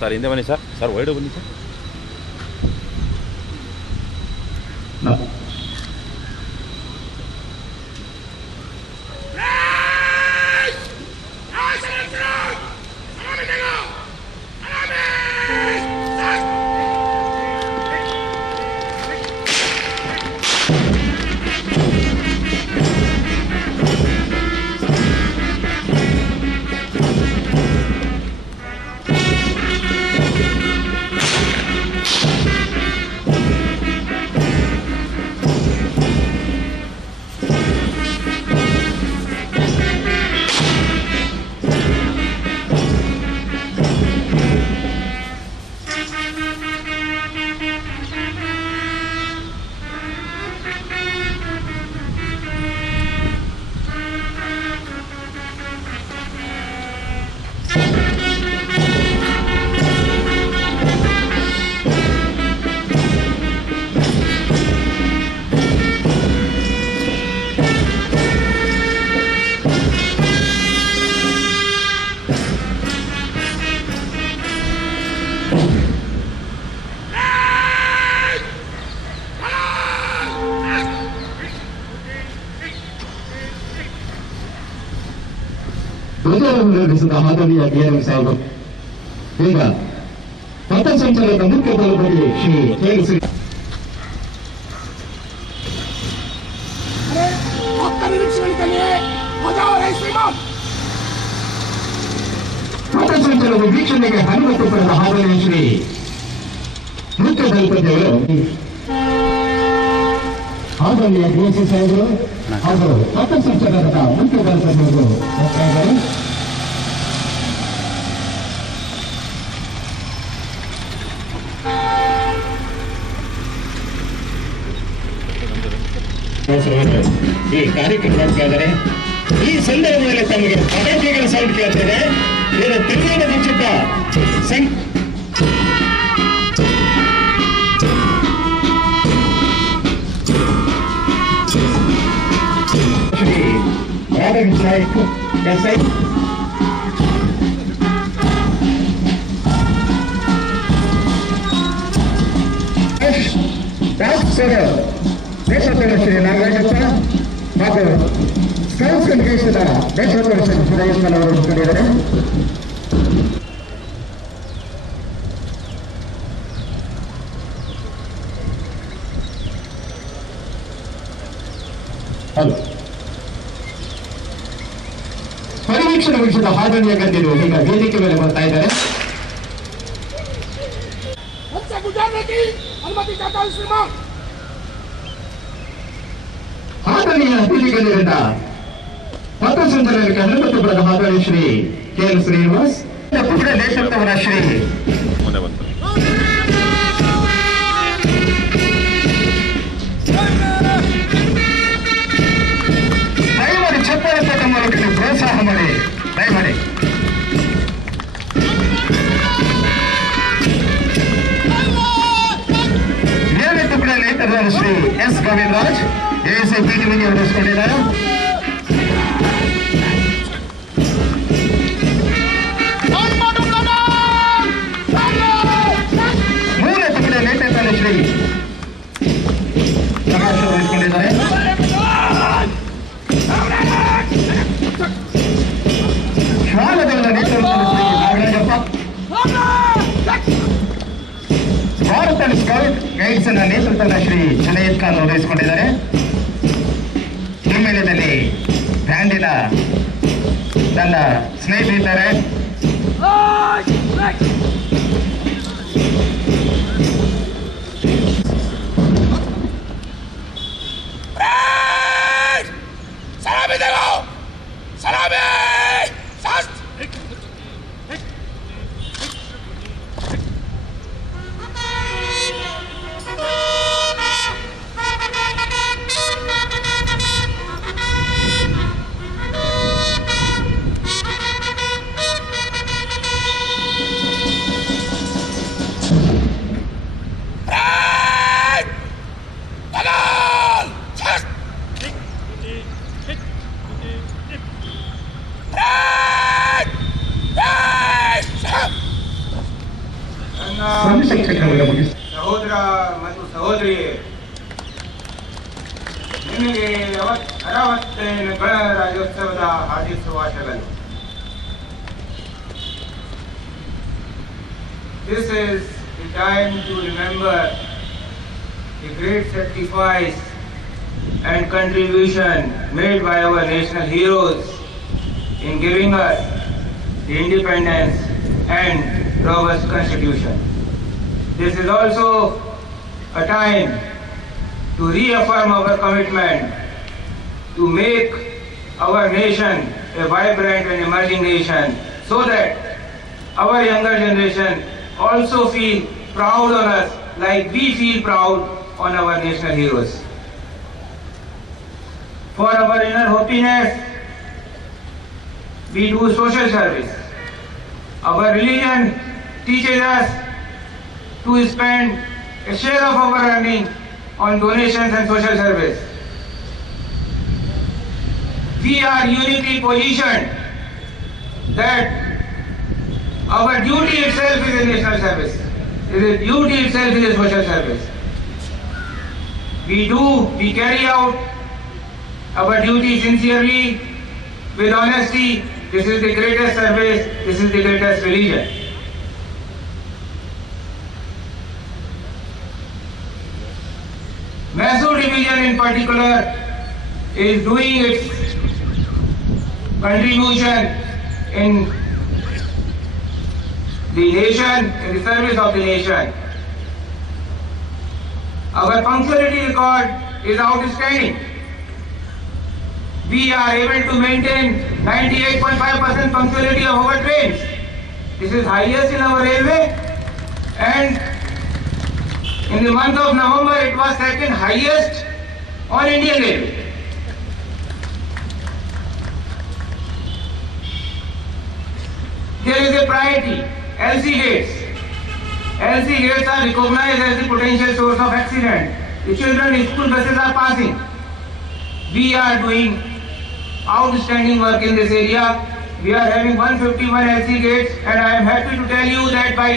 Sir हिंदे बनी sir wide बनी sir ನಿರ್ಮಿಸಿದ ಹಾದರಿಯ ಗೇರಿಂಗ್ ಸಾಲು ಈಗ ಪಥಸಂಚಲನದ ಮುಖ್ಯ ತಲುಪಡಿ ಶ್ರೀ ಕೇಳಿಸಿ ಪಥಸಂಚಲನದ ವೀಕ್ಷಣೆಗೆ ಅನುಮತಿ ಪಡೆದ ಹಾದರಿಯ ಶ್ರೀ ಮುಖ್ಯ ತಲುಪದಿಗಳು ಹಾದರಿಯ ಡಿಸಿ ಸಾಹೇಬರು ಹಾಗೂ ಪಥಸಂಚಲನದ ಮುಖ್ಯ ತಲುಪದಿಗಳು ಹೋಗ್ತಾ ಇದ್ದಾರೆ. ಈ ಕಾರ್ಯಕ್ರಮ ನೋಡ್ತಾ ಇದ್ದಾರೆ. ಈ ಸಂದರ್ಭದಲ್ಲಿ ತಮಗೆ ಪಟಾಕಿಗಳ ಸೌಂಡ್ ಕೇಳ್ತದೆ. ಇದರ ತಿರುಗಿನ ನಿಶ್ಚಿತ ಶ್ರೀ ರಾಧಾಕೃಷ್ಣ ಎಸ್ಐ ದೇಶೋತ್ಸವ ಶ್ರೀ ನಾಗರಾಜಪ್ಪ ಹಾಗೂ ಸ್ಕೌಟ್ಸ್ ದೇಶದ ದೇಶೋತ್ಸವ ಶ್ರೀ ಸುರೇಶ್ವರ ಅವರು ಕಂಡಿದ್ದಾರೆ. ಪರಿವೀಕ್ಷಣೆ ವಹಿಸಿದ ಹಾದರಿಯ ಗದ್ಯರು ಈಗ ವೇದಿಕೆ ಮೇಲೆ ಬರ್ತಾ ಇದ್ದಾರೆ. ಹಾದರಿಯ ಅತಿಥಿಗಳಿಂದ ಪಥಸಂಚಲನಕ್ಕೆ ಅನುಮತಿ ಪಡೆದ ಹಾದರಿ ಶ್ರೀ ಕೆ.ಎಲ್. ಶ್ರೀನಿವಾಸ್ ದೇಶೋತ್ಸವರ ಶ್ರೀ ದಯಮಾಡಿ ಚಪ್ಪಾಳೆ ತಕ್ಕ ಮೂಲಕ ಪ್ರೋತ್ಸಾಹ ಮಾಡಿ ದಯಮಾಡಿ. ತುಕಡ ನೇತೃತ್ವದ ಶ್ರೀ ಎಸ್ ಗೋವಿಂದರಾಜ್ ಎಎಸ್ಐ ಪೀಠಿಗೆ ಹೊರಡಿಸಿಕೊಂಡಿದ್ದಾರೆ. ಮೂಲ ತುಕಡ ನೇತೃತ್ವದ ಶ್ರೀ ಪ್ರಕಾಶ್ ವಹಿಸಿಕೊಂಡಿದ್ದಾರೆ. ಶ್ವಾನದಳ ನೇತೃತ್ವದ ಶ್ರೀ ನಾಗರಾಜಪ್ಪ. ಭಾರತ ಸ್ಕೌಟ್ ಗೈಡ್ಸ್ ನ ನೇತೃತ್ವದ ಶ್ರೀ ಜುನೈದ್ ಖಾನ್ ವಹಿಸಿಕೊಂಡಿದ್ದಾರೆ. ಹಿಮ್ಮೇಳದಲ್ಲಿ ಬ್ಯಾಂಡಿನ ನನ್ನ ಸ್ನೇಹಿತರೆ ಸಹೋದರಿಯೇ, ನಿಮಗೆ 60ನೇ ಗಣರಾಜ್ಯೋತ್ಸವದ ಹಾರ್ದಿಕ ಶುಭಾಶಯಗಳು. This is the time to remember the great sacrifice and contribution made by our national heroes in giving us the independence and robust constitution. This is also a time to reaffirm our commitment to make our nation a vibrant and emerging nation, so that our younger generation also feel proud on us like we feel proud on our national heroes. For our inner happiness, we do social service. Our religion teaches us to spend a share of our earning on donations and social service. We are uniquely positioned that our duty itself is a national service. The duty itself is a social service. We carry out our duty sincerely, with honesty. This is the greatest service, this is the greatest religion. Mysore division in particular is doing its contribution in the nation, in the service of the nation. Our punctuality record is outstanding. We are able to maintain 98.5% punctuality of our trains. This is highest in our railway, and in the month of November it was second highest on Indian Railway. There is a priority, LC gates. LC gates are recognized as the potential source of accident. The children in school buses are passing. We are doing outstanding work in this area. We are having 151 LC gates, and I am happy to tell you that by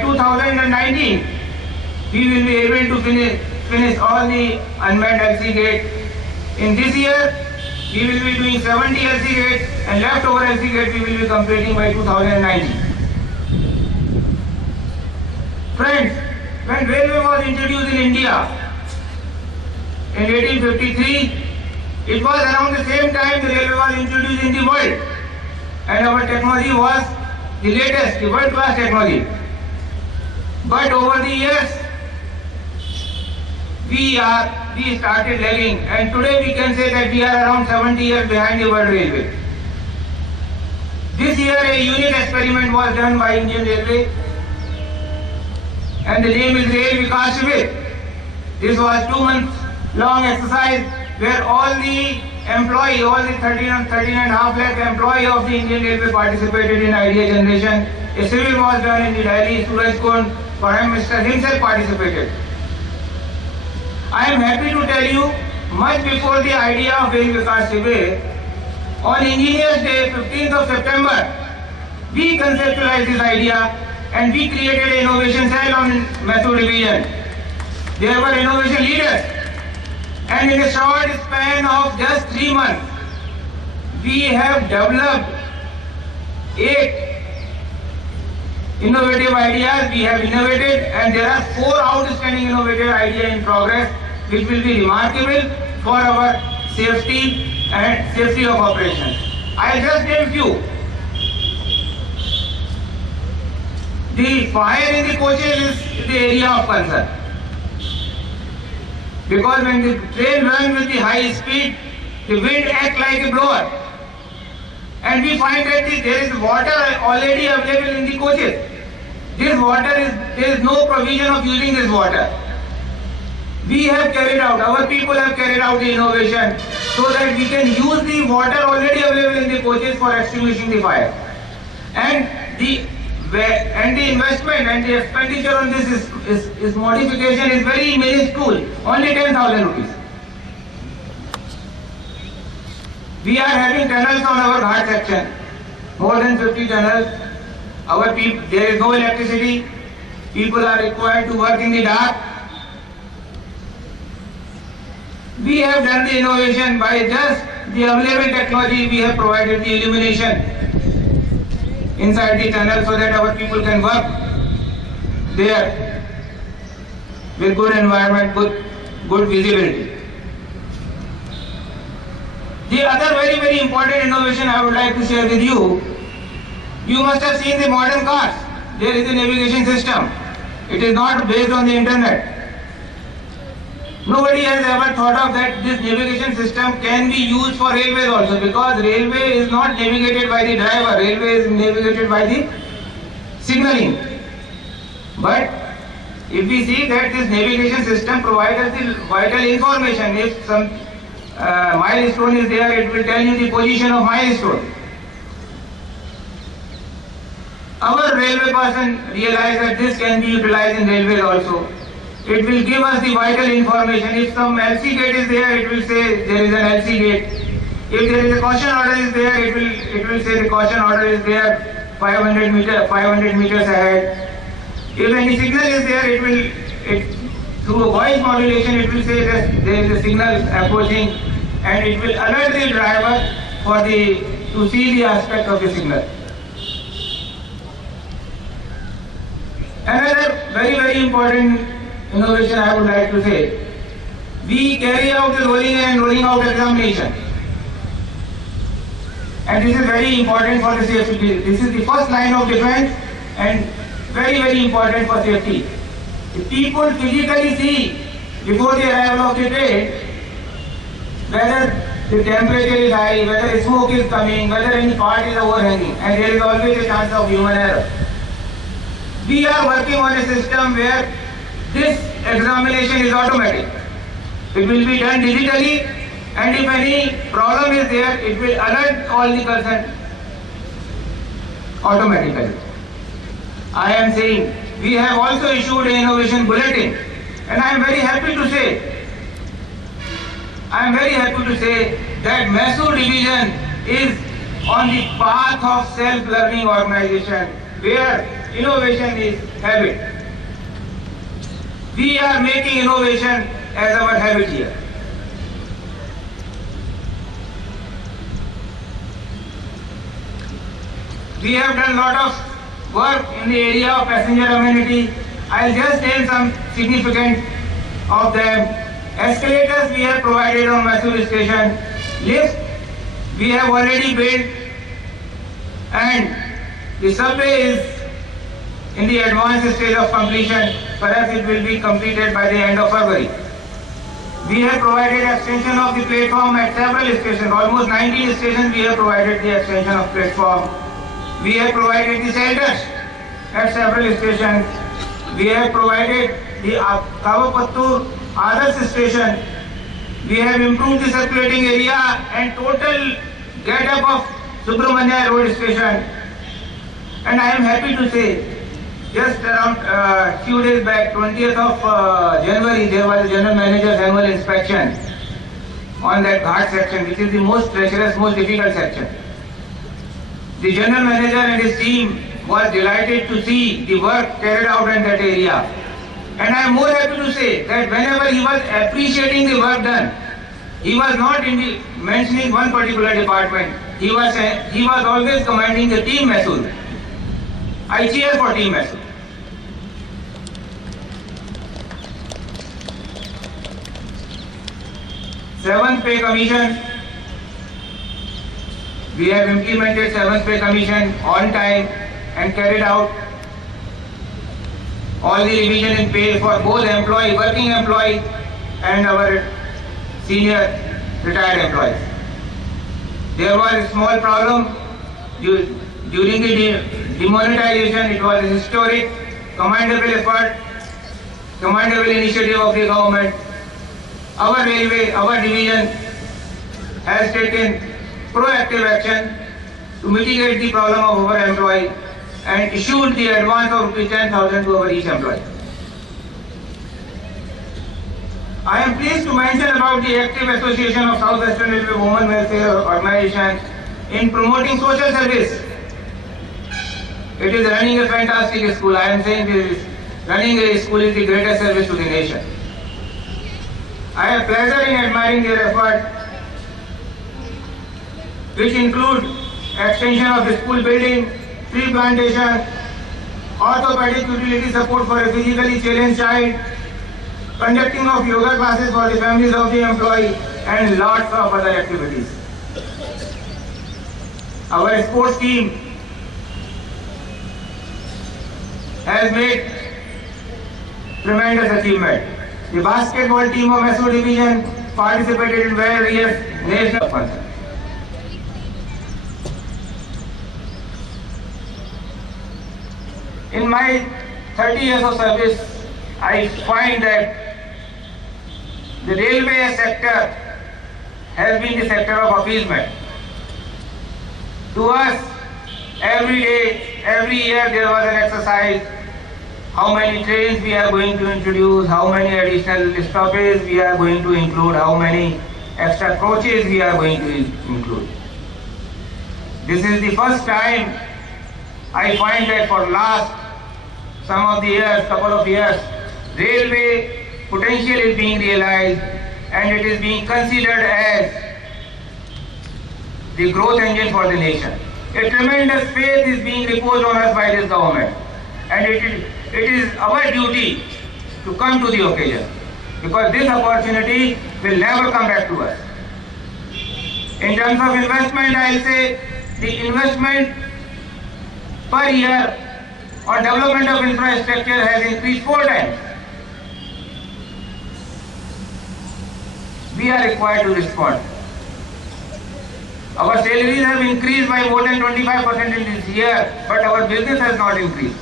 2019, we will be able to finish all the unmanned LC gates. In this year, we will be doing 70 LC gates, and leftover LC gates we will be completing by 2019. Friends, when railway was introduced in India in 1853, it was around the same time the railway was introduced in the world, and our technology was the latest, the world-class technology. But over the years, we started lagging, and today we can say that we are around 70 years behind the world railway. This year a unique experiment was done by Indian Railway, and the name is Rail Vikas Shivir. This was 2 months long exercise where all the 13.5 lakh employee of the Indian Railway participated in idea generation. A civil was done in the Delhi, Surajkund, Prime Minister himself participated. I am happy to tell you, much before the idea of Rail Vikas Shivir, on Engineers Day, 15th of September, we conceptualized this idea and we created an innovation cell on Mysore division. There were innovation leaders, and in a short span of just 3 months, we have developed 8 innovative ideas. We have innovated, and there are 4 outstanding innovative ideas in progress, which will be remarkable for our safety and safety of operations. I just name few. The fire in the coaches is the area of concern, because when the train runs with the high speed, the wind acts like a blower, and we find that there is water already available in the coaches. There is no provision of using this water. We have carried out, our people have carried out the innovation so that we can use the water already available in the coaches for extinguishing the fire. And the investment and the expenditure on this is modification is very minuscule, only 10,000 rupees. We are having tunnels on our Ghat section, more than 50 tunnels. Our people, there is no electricity. People are required to work in the dark. We have done the innovation by just the available technology. We have provided the illumination inside the tunnel so that our people can work there with good environment, good visibility. The other very important innovation I would like to share with you, you must have seen the modern cars. There is a navigation system. It is not based on the internet. Nobody has ever thought of that this navigation system can be used for railways also, because railway is not navigated by the driver, railway is navigated by the signaling. But if we see that this navigation system provides us the vital information, if some milestone is there, it will tell you the position of milestone. Our railway person realized that this can be utilized in railways also. It will give us the vital information. If some LC gate is there, it will say there is an LC gate. If there is a caution order is there, it will say the caution order is there 500 meters ahead. If any signal is there, through a voice modulation, it will say that there is a signal approaching, and it will alert the driver to see the aspect of the signal. Another very important innovation I would like to say, we carry out the rolling in and rolling out examination. And this is very important for the safety. This is the first line of defense and very important for safety. If people physically see before the arrival of the train whether the temperature is high, whether smoke is coming, whether any part is overhanging, and there is always a chance of human error. We are working on a system where this examination is automatic. It will be done digitally, and if any problem is there, it will alert all the concerned automatically. I am saying we have also issued an innovation bulletin, and I am very happy to say that Mysore division is on the path of self-learning organization where innovation is habit. We are making innovation as our habit here. We have done a lot of work in the area of passenger amenity. I'll just name some significant of them. Escalators we have provided on Mysore station. Lifts we have already built, and the subway is in the advanced stage of completion. Perhaps it will be completed by the end of February. We have provided extension of the platform at several stations. Almost 19 stations we have provided the extension of platform. We have provided the shelters at several stations. We have provided the Kavapattur Adarsh station. We have improved the circulating area and total get-up of Subramanya Road station. And I am happy to say, just around few days back, 20th of January, there was a General Manager's annual inspection on that Ghat section, which is the most treacherous, most difficult section. The General Manager and his team was delighted to see the work carried out in that area. And I am more happy to say that whenever he was appreciating the work done, he was not mentioning one particular department. He was always commending the team Mysore. I cheer for team Mysore. Seventh Pay Commission. We have implemented 7th Pay Commission on time and carried out all the revision in pay for both working employees and our senior retired employees. There was a small problem during the demonetization. It was a historic, commendable effort, commendable initiative of the government. Our railway, our division has taken proactive action to mitigate the problem of our employee and issued the advance of ₹10,000 to our each employee. I am pleased to mention about the active association of South Western Railway Women Welfare Organization in promoting social service. It is running a fantastic school. I am saying this running a school is the greatest service to the nation. I have pleasure in admiring their effort, which include extension of the school building, tree plantation, orthopedic utility support for a physically challenged child, conducting of yoga classes for the families of the employee, and lots of other activities. Our sports team has made tremendous achievement. The basketball team of Mysore division participated in various national functions. In my 30 years of service, I find that the railway sector has been the sector of appeasement. To us, every day, every year there was an exercise, how many trains we are going to introduce, how many additional stoppages we are going to include, how many extra coaches we are going to include. This is the first time I find that for last some of the years, couple of years, railway potential is being realized and it is being considered as the growth engine for the nation. A tremendous faith is being reposed on us by this government, and it is our duty to come to the occasion, because this opportunity will never come back to us. In terms of investment, I will say the investment per year on development of infrastructure has increased 4 times. We are required to respond. Our salaries have increased by more than 25% in this year, but our business has not increased.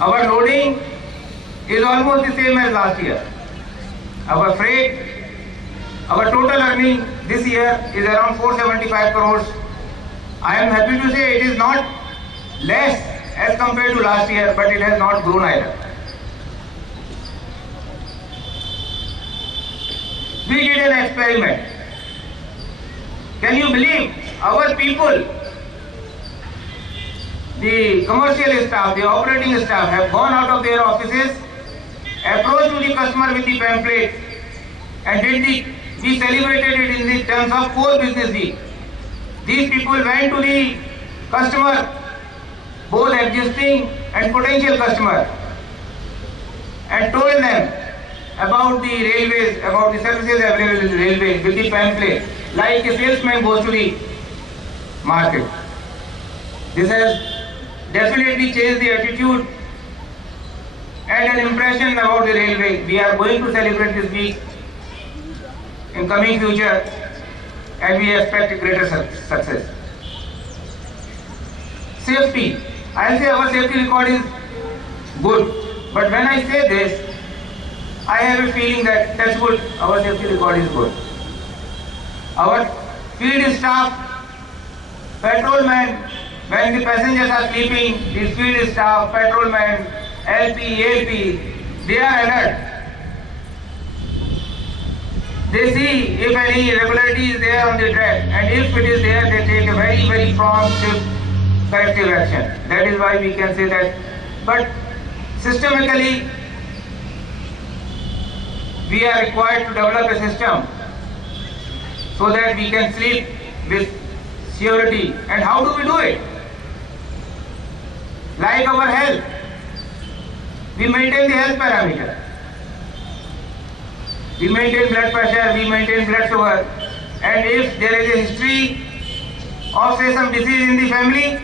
Our loading is almost the same as last year. Our freight, our total earning this year is around 475 crores. I am happy to say it is not less as compared to last year, but it has not grown either. We did an experiment. Can you believe our people, the commercial staff, the operating staff have gone out of their offices, approached to the customer with the pamphlet, and we celebrated it in the terms of 4 business week. These people went to the customer, both existing and potential customer, and told them about the railways, about the services available in the railways with the pamphlet, like a salesman goes to the market. This has definitely changed the attitude and an impression about the railway. We are going to celebrate this week in coming future, and we expect a greater success. Safety. I say our safety record is good, but when I say this, I have a feeling that that's good, our safety record is good. Our field staff, patrolmen, when the passengers are sleeping, the field staff, patrolmen, LP, ALP, they are alert. They see if any irregularity is there on the track, and if it is there, they take a very, very prompt corrective action. That is why we can say that. But systemically, we are required to develop a system so that we can sleep with security. And how do we do it? Like our health, we maintain the health parameter. We maintain blood pressure, we maintain blood sugar, and if there is a history of say some disease in the family,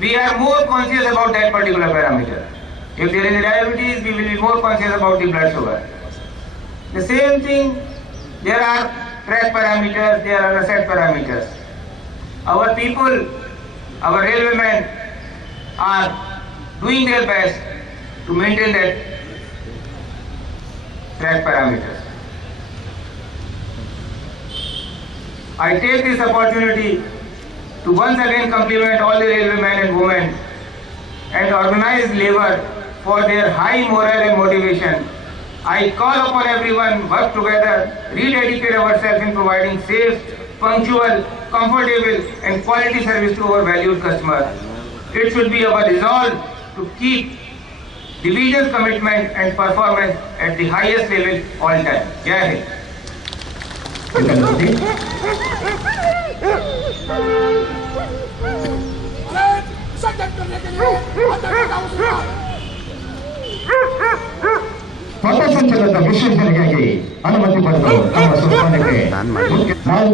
we are more conscious about that particular parameter. If there is diabetes, we will be more conscious about the blood sugar. The same thing, there are track parameters, there are asset parameters. Our people, our railwaymen are doing their best to maintain that track parameters. I take this opportunity to once again compliment all the railwaymen and women and organized labor for their high morale and motivation. I call upon everyone, work together, rededicate ourselves in providing safe, punctual, comfortable and quality service to our valued customers. It should be our resolve to keep division's commitment and performance at the highest level all time. Jai Hind. ಪಥಸಂಚಲನದ ವಿಶ್ಲೇಷಣೆಗಾಗಿ ಅನುಮತಿ ಪಡೆದು ನಮ್ಮ ಸಂಸ್ಥಾನಕ್ಕೆ ನಾವು